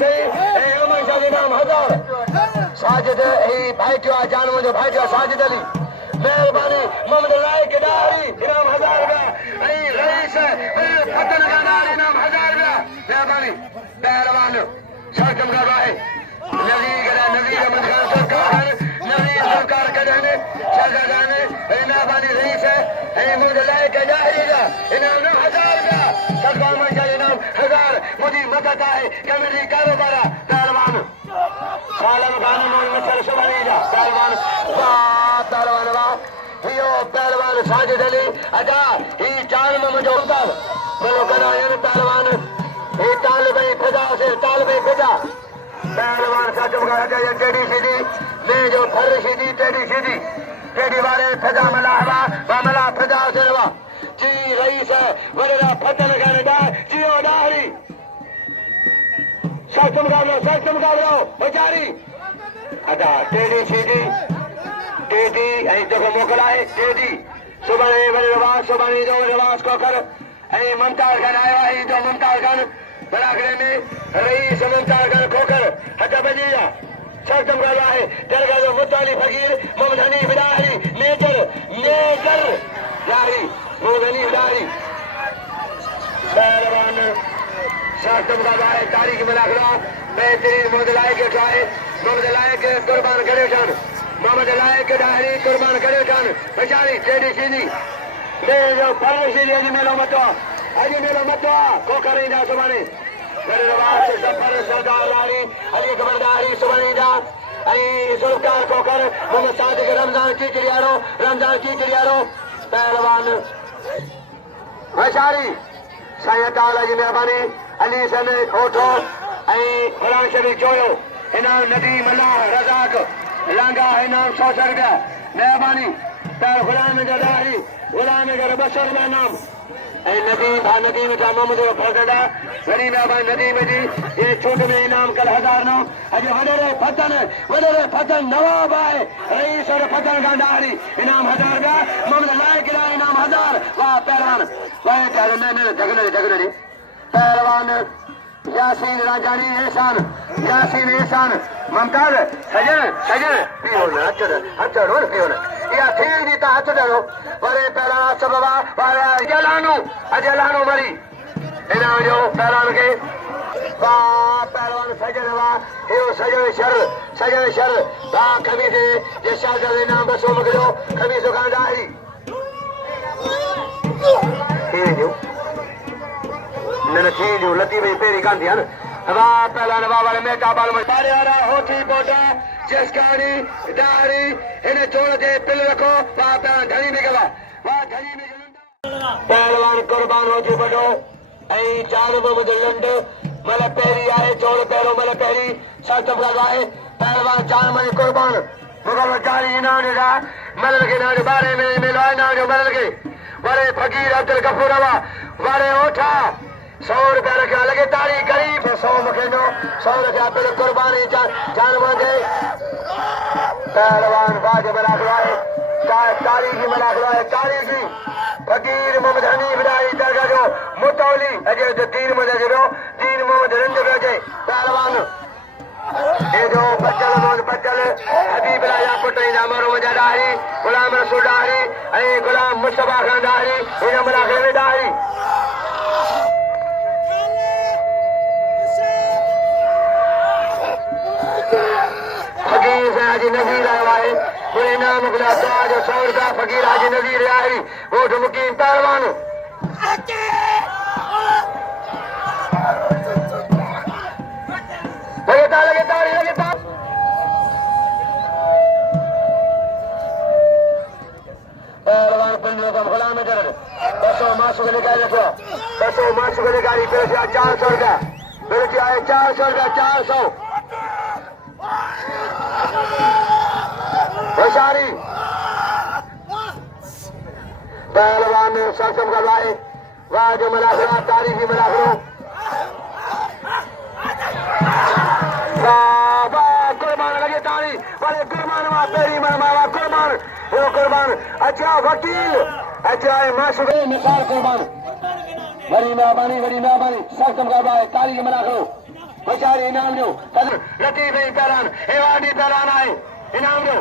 सही उमर शाह इनाम 1000 साजिद ही भाई जो जान मुझे भाई जो साजिद अली मेहरबानी मोहम्मद लाइक डारी इनाम 1000 रुपया रईस फतन का डारी इनाम 1000 रुपया मेहरबानी पहलवान सरकम का भाई नबी का मंजर सरकार नबी सरकार के रहने शहजादाने मेहरबानी रईस है मोहम्मद लाइक डारी का इनाम 1000 रुपया सरकार मंजर इनाम 1000 मुझे मदद है कमेटी कारोबार पहलवान सालम खान मोहम्मद सरसवानी जा पहलवान पहलवान हियो पहलवान साजिद अली अदा ही चाल में मुझे उतार बोलो कना ये पहलवान ही तालबे फिजा से तालबे फिजा पहलवान का चमका है ये टेडी सीधी मैं जो फर सीधी टेडी वाले फिजा मलाहवा बमला फिजा से वा जी रईस है वरेरा फतन कनाडा जियो डाहरी सख्त मुकाबला बेचारी अदा टेडी सीधी टेडी देखो मोकला है टेडी सुबह रवाज सुबह दो रवाज कोकर मुमताज खान आया है जो मुमताज खान बरागरे में रईस मुमताज खान खोकर हटा बजीरा सख्त मुकाबला है दरगाह जो मुताली फकीर मोहम्मद हनीफ डारी मेजर डारी मोहम्मद हनीफ डारी पहलवान सख्त मुकाबला है तारीख मलाखला बेहतरीन मोहम्मद लायक खाए मोहम्मद लायक कुर्बान करे जान मोहम्मद लायक डायरी कुर्बान करे जान बेचारी टेडी सीधी ले जो फल सीधी अजी मेलो मतो को करेंदा सुबाने मेरे रवाज सफर सरदार लारी अली खबरदारी सुबानी जा जुल्फकार कोकर मोहम्मद सादिक रमजान की चिड़ियारो पहलवान बेचारी साईं ताला जी मेहरबानी अली सन ओठो कुरान शरीफ जोयो इनाम नदीम अल्लाह रज़ाक लांगा इनाम 100 रुपया मेहरबानी तार गुलाम जदारी गुलाम गर बशर में नाम नदीम था मोहम्मद फौजदा गरीब मेहरबानी नदीम जी ये छूट में इनाम कल 1000 नो अजे वडेरे फतन नवाब आए रईस और फतन का डारी इनाम 1000 रुपया मोहम्मद लायक इनाम 1000 वाह पहलवान वाह जगने पहलवान यासीन राजानी एहसान ममताज सजन पियो ना हथ रोल पियो ना या थीर दी ता हथ डरो वरे पहला सबवा वाला अजलानो मरी इनाम जो पहलवान के पहलवान सजन हियो सजन शर कभी से जे शाजा इनाम बसो मगलो कभी सो गांडाई थी जो लती में पेरी कांती है ना पहला नवा वाले में काबाल में बारे आ रहा होठी बोटा जसकानी डारी इन्हें छोड़ के पिल रखो वहाँ पे धनी में गवा पहलवान कुर्बान होठी बोटो चार मुझे लंड मतलब पेरी आए छोड़ पैरों मतलब पेरी सख्त है पहलवान चार मई कुर्बान मुकाबला जारी इनाम रहा मदल के नाम बारे में मिलो इनाम जो मदल के वाले फकीर अब्दुल गफूर वाले उठा 100 रुपया रखा लगे तारी गरीब 100 मखेनो 100 रखा पहले कुर्बानी जान मांगे पहलवान बाज बना है तारी की बना है तारी की फकीर मोहम्मद हनीफ डारी दरगाह जो मुतौली अजय जो दीन मोहम्मद रंज बजे पहलवान ये जो बच्चल हबीब राजा पुटई जामरो मजा डारी गुलाम रसूल डारी गुलाम मुस्तफा खान डारी इन मलाखले डारी फकीर से हाजी नजीर आए पूरे नाम गुला तो आज 100 रुपया फकीर हाजी नजीर आई वो मुकीम पहलवान लगे तारी पहलवान पिंडों का गुलाम जरद 200 मासू को निकाल रखो 200 मासू को निकाली फिर 400 रुपया फिर आए 400 रुपया 400 होशारी पहलवान ने सक्षम करवाए वाह जो मलाखरा तारीखी मलाखरों कुर्बान लगे तारी वाले कुर्बान पेरी मनमावा कुर्बान वो कुर्बान अच्छा वकील अच्छा मासूम मिसाल कुर्बान बड़ी मेहरबानी सख्त मुकाबला है ताली के मना करो बेचारे इनाम दो लतीफ भाई पहलान एवाडी पहलान आए इनाम दो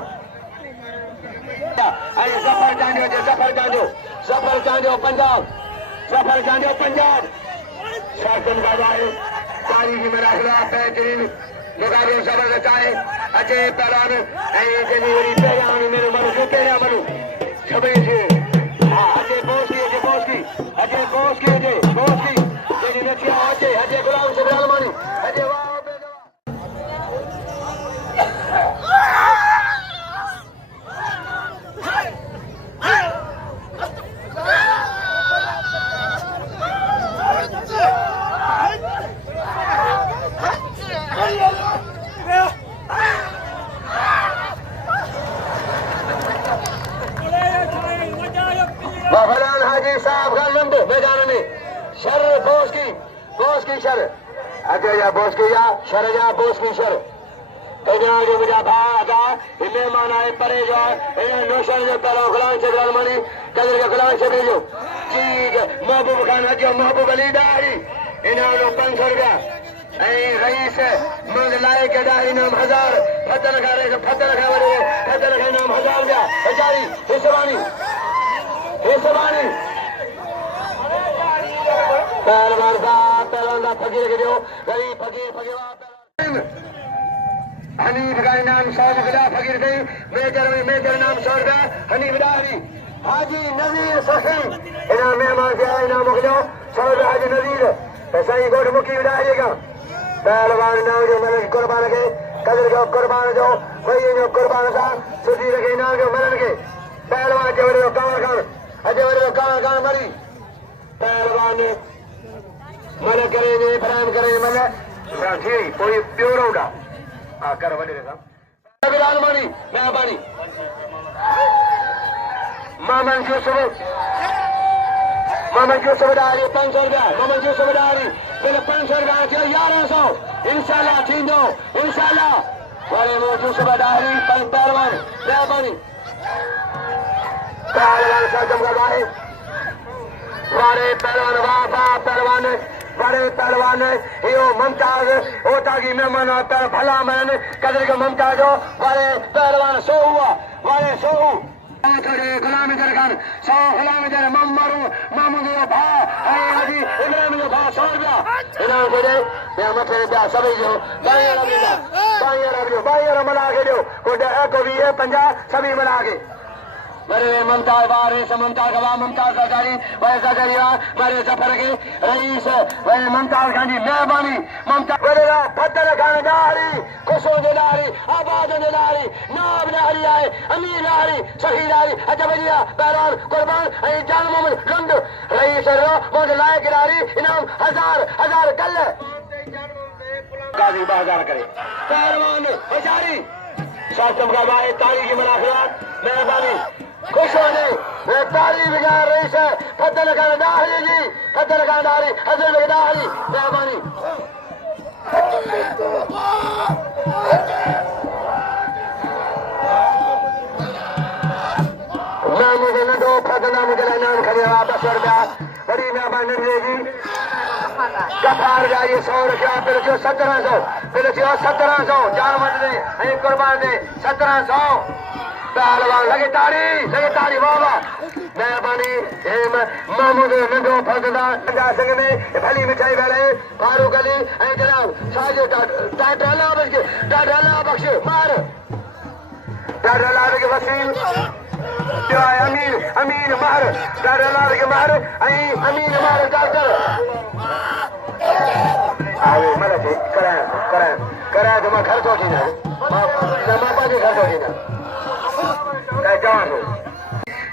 जफर चांजो पंजाब सख्त मुकाबला है ताली के मना करो बेहतरीन मुकाबले जबरदस्त आए अजय पहलान पहलान मेरे मनु तेरा मनु छबे से अजय बोस की अजय गुलाम से मानी अजय फलान हाजी साहब का लंबे मैदान में शर बोस की शर अजय या बोस की या शर या बोस की शर जो मुझा भागा मेहमान आए परे जो नौशन जो पहला गुलाम से मनी कदर के गुलाम से भेजो ठीक महबूब खान अजो महबूब अली डारी इनाम 500 रुपया रईस मंग लाए के डारी नाम 1000 फतन खा इनाम 1000 रुपया बेचारी हिस्सेवानी पहलवान साहब फकीर के दो गरीब फकीर हनीफ का इनाम 100 रुपया फकीर गई मेजर इनाम 100 रुपया हनीफ डारी हाजी नजीर सखी इनाम मेहमान से आया इनाम मुख जाओ 100 रुपया हाजी नजीर पैसा ही गोट मुखी डारिएगा पहलवान इनाम जो मैंने कुर्बान के कदर के कुर्बान जो वही जो कुर्बान था सुधी रखे इनाम जो मरण के पहलवान जो कावर खान अजय कान मरी पहलवान मन करे प्रेम करे मन कोई प्योर होगा कर वडे मनी मेहरबानी मामन यूसुफ डारी 500 रुपया मामन यूसुफ डारी बिल 500 रुपया 1100 इंशाल्लाह थींदो इंशाल्लाह वरे वो यूसुफ डारी पहलवान मेहरबानी पहलवान सजम करवाए वारे पहलवान बड़े पहलवान यो मुमताज होता की मेहमान भला मैन कदर के मुमताज हो वारे पहलवान 100 हुआ वारे 100 गुलाम इधर खान 100 गुलाम इधर मामूद भा हाजी इमरान जो भा 100 रुपया इनाम दे दे मैं मथे पे सभी जो बायर मिला के दो को भी है 50 सभी मिला के मेरे ममताज बारे ममताज गवा ममताज सरकारी वैसा करिया मेरे सफर के रईस वे ममताज खान जी मेहरबानी ममताज मेरे फतर खान डारी खुशो दे डारी आबाद दे डारी नाम डारी आए अमीर डारी सही डारी अजबरिया पहलवान कुर्बान जान मोहम्मद लंड रईस रो मोद लाए के डारी इनाम 1000 कल काजी बाजार करे पहलवान बेचारी शासम का भाई ताली की मुलाकात मेहरबानी खुश होने मैं ताली बजा रही है फतल खान डारी जी फतल खान डारी हजरत डारी मेहरबानी मुझे न दो फतना मुझे नाम खड़े 10 रुपया बड़ी मेहरबानी रहेगी कफार जाइए 100 रुपया फिर 1700 जान मत दे कुर्बान दे 1700 पहलवान लगे ताड़ी बाबा मेहरबानी महमूद नंढो फसदा संग में भली मिठाई वाले फारूक अली जनाब साजो डाडा बख्श मार डाडा के वसीम अमीन मार डाडा के मार अमीन मार डॉक्टर आवे मला करा तो मैं घर तो थी ना मापा के घर तो थी ना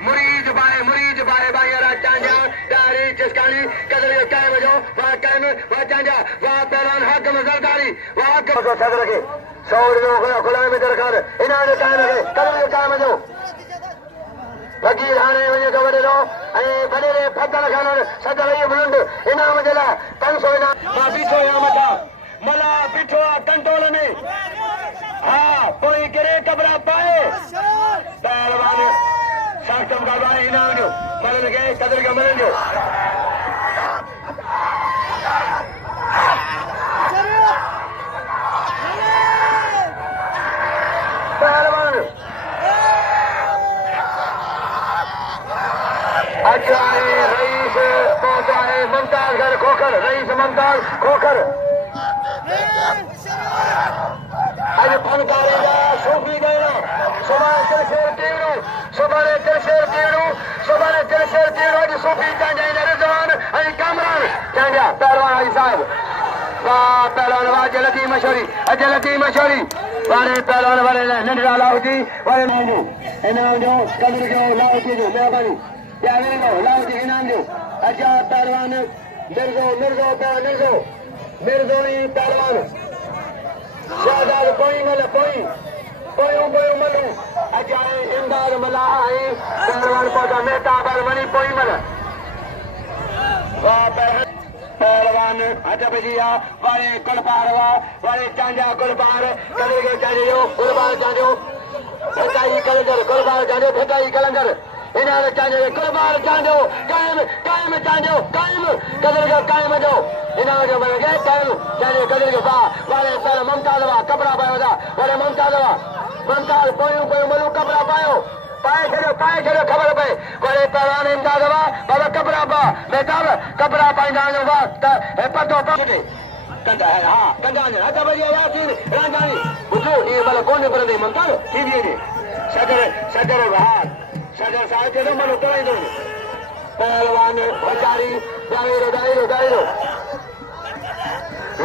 मुरीद बाए बायरा चांजा दारी चिस्कानी कदर के काय बजो वा कायम वा चांजा वा पहलवान हक मजरदारी वा हक को सद रखे 100 रुपया खुला में दरकार इनाने काय रखे कदर के काय बजो फकीर हाने वने तो बड़े लो बड़े रे फतल खान सदर ये बुलंद इनाम देला 500 इनाम मा पीछो या मता मला पीछो कंट्रोल में हां कोई करे कबरा पाए पहलवान शासम का भाई इनाम दो मरन के कदर का मरन दो खोखर अॼु फनकारी जा सूफ़ी ॻाइणा सुभाणे तिलशेर टीवड़ू सुभाणे तिलशेर टीवड़ू सुभाणे तिलशेर टीवड़ू अॼु सूफ़ी चांजा रिज़वान ऐं कामरान चांजा पहलवान हाजी साहिब वाह पहलवान वाह जलती मशहूरी अजलती मशहूरी वारे पहलवान वारे नंढड़ा लाहौजी वारे नाम इनाम जो कदर जो लाहौजी जो महिरबानी प्यारे जो लाहौजी इनाम जो अच्छा पहलवान मिर्ज़ो मिर्ज़ो मिर्ज़ो मिर्ज़ोई पहलवान शाहजाद कोई मल कोई कोयूं कोयूं मलूं अजाए इमदाद मला ऐं पहलवान पौधा मेहताब मनी पोई मल वाह पहलवान अजब जिया वारे गुलबार वारे चांजा गुलबार कलर चांजे जो गुलबार चांजो फेटाई कलंदर गुलबार चांजो फेटाई कलंदर इन्हां चांजे गुलबार चांजो कायम कायम चांजो कायम कदर का कायम जो इन्हां जो बन गए कायम चांजे कदर के बा वारे पहले मुमताज वा कपड़ा पायो था वारे मुमताज पोयूं पोयूं मलू कपड़ा पायो पाए छॾियो ख़बर पए वरी पहलवान इमदाद वा बाबा कपड़ा पा मेहताब कपड़ा पाईंदा वञो वा त पतो पके कंदा हा कंदा वञो अच भॼी यासीन रांधानी ॿुधो इहे भले कोन निकिरंदे मुमताज टीवीअ जे सदर सदर साहिब जो मनो कराईंदो पहलवान वीचारी दायरो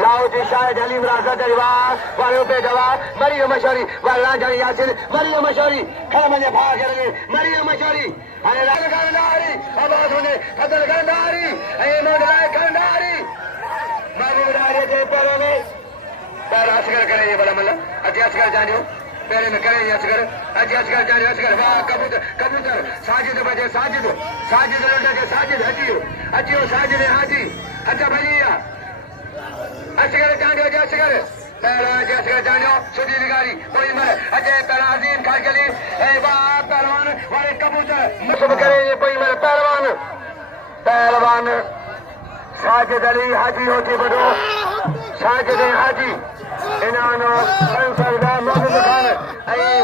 लाहौजी शाहिद अली राज़त वाह वारे पे गवा मरियम मशहूरी वाह रांझानी यासिन मरियम मशहूरी खड़ मने भाग करे मरियम मशहूरी अरे गंडारी आवाज होने कदर गंडारी ए मोदराय गंडारी मरुदारे जे पर में पर असगर करे ये भला मल अज असगर जानियो पहले में करे असगर अज असगर जानियो असगर वाह कबूतर साजिद बजे साजिद लुंडा के साजिद अजियो साजिद हाजी अच्छा भजिया असगर जानियो असगर पहलवान असगर जानियो सुधी निगारी कोई मर अजय पहलवान खागली ए वाह पहलवान वाले कबूतर सब करे ये कोई मर पहलवान साजिद अली हाजी होती बड़ो साजिद हाजी इनानो सरदा मोहम्मद खान ए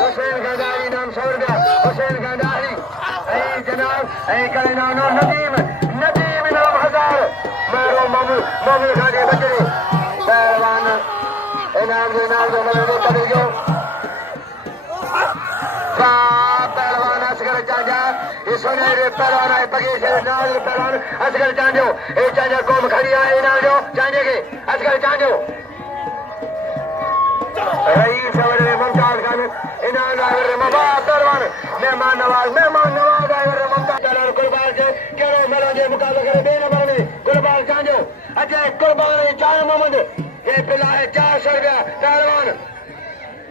हुसैन गंडारी नाम सरदा हुसैन गंडारी ए जनाब ए कलेनानो नदीम नाम हजार मेरो ममू खाने बचरे पहलवान इनाम जो मलने कभी जो पहलवान असगर चांजा ये सुनहरे पहलवान है पगे से नाल पहलवान असगर चांजो ए चांजा कोम खड़ी है इनाम जो चांजे के असगर चांजो रईस वरे मुमताज खान इनाम ड्राइवर मबा पहलवान मेहमान नवाज ड्राइवर मुमताज खान कुर्बान से केड़े मलन जे मुकाबले करे बे नंबर में कुर्बान चांजो अजय कुर्बान चार मोहम्मद ये पिला है 400 रुपया पहलवान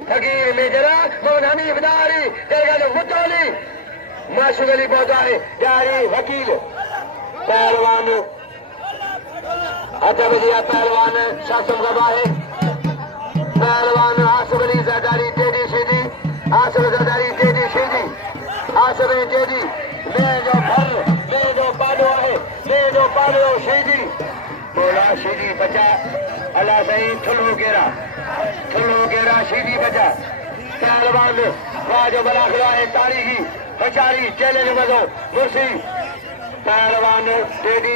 फकीर मेजरा मोहन हनीफ दारी तेरे मुतौली माशूक अली पहुंचा है प्यारी वकील पहलवान अजब जिया पहलवान शासम गवा है पहलवान आसिफ अली जरदारी टेडी सीधी आसिफ जरदारी टेडी सीधी आसिफ टेडी मैं जो पाडो है मैं जो पाडो सीधी बोला सीधी बचा अल्लाह सही थुल्लू गेरा सीधी बचा पहलवान वाजो बला खड़ा है तारीखी बचारी चैलेंज मजो मुर्सी पहलवान टेडी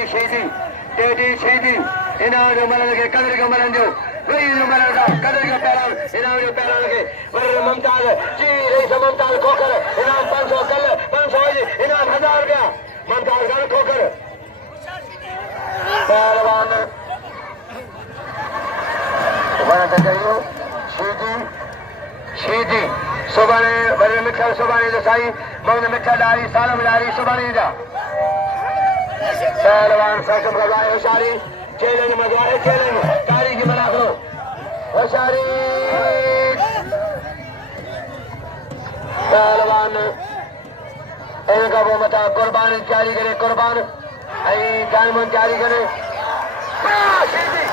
सीधी इनाम जो मलन के कदर के मलन जो वही जो मलन का कदर के पहलवान इनाम जो पहलवान के वर मुमताज जी रईस मुमताज खोकर इनाम 500 कल 500 इनाम 1000 रुपया मुमताज खान खोकर पहलवान सीधी सुबाने वरी मिठा सुबाने जो साई मोहन मिठा डारी सालम डारी सुबाने जा पहलवान साकम गवाए होशियारी चैलेंज मगवाए चैलेंज तारीखी बना करो होशियारी पहलवान इनका वो मता कुर्बान जारी करे कुर्बान आई डायमंड जारी करे सीधी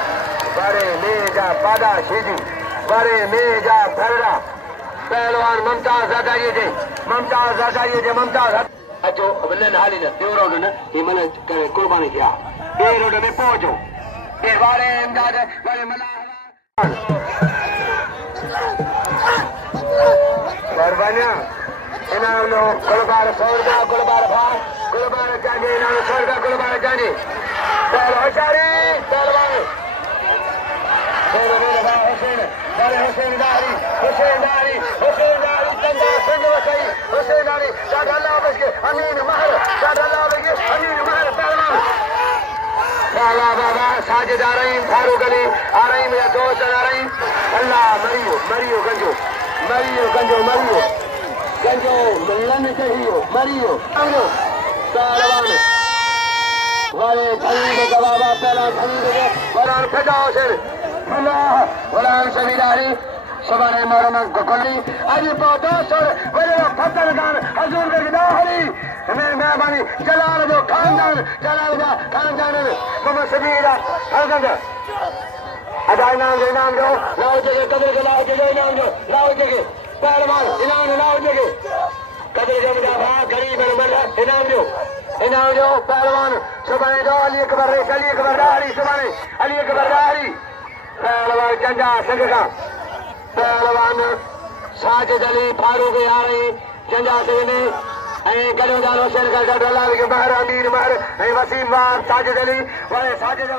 बारे मेजा पादा सीधी बारे मेजा फरड़ा पहलवान मुमताज मुमताज अचो न हाली न ॿियो रोड न ही मन करे कुर्बानी किया ॿिए रोड में पहुचो ये वारे इमदाद वारे कुर्बानिया इनाम लो गुलबार 100 रुपया गुलबार चांजे इनाम 100 रुपया गुलबार चांजे पहलवान मेरे भाई हुसैन बड़े हुसैन दारी चंदा सिंह वसई हुसैन दारी शादा अल्लाह बस के अमीन महर शादा अल्लाह बस के अमीन महर पहलवान साला बाबा साजिद आ रही फारूक अली आ रही मेरा दोस्त आ रही अल्लाह मरियो गंजो मिलन चाहिए मरियो पहलवान वाले खलीद का बाबा पहला खलीद के वरान खजाओ सिर अल्लाह वरान समीदारी सवारे मरना गोली अजी पौधोसर वले फतरगान हजूर के दाहरी मेहरबानी जलाल जो खानदान मोहम्मद सबीरा हरगंज अदा इनाम जो लाओ जगह कदर के लाओ जगह इनाम जो लाओ जगह पहलवान इनाम लाओ जगह कदर के मुजाफा गरीब इनाम जो पहलवान सुबह जो अली अकबर दाहरी सुबह अली अकबर दाहरी पहलवान चंदा सिंह का पहलवान साजिद अली फारूक आ रही चंदा सिंह ने गॾो हुसैन का गॾु अलाह के महर अमीर महर वसीम वार साजिद अली वारे साजिद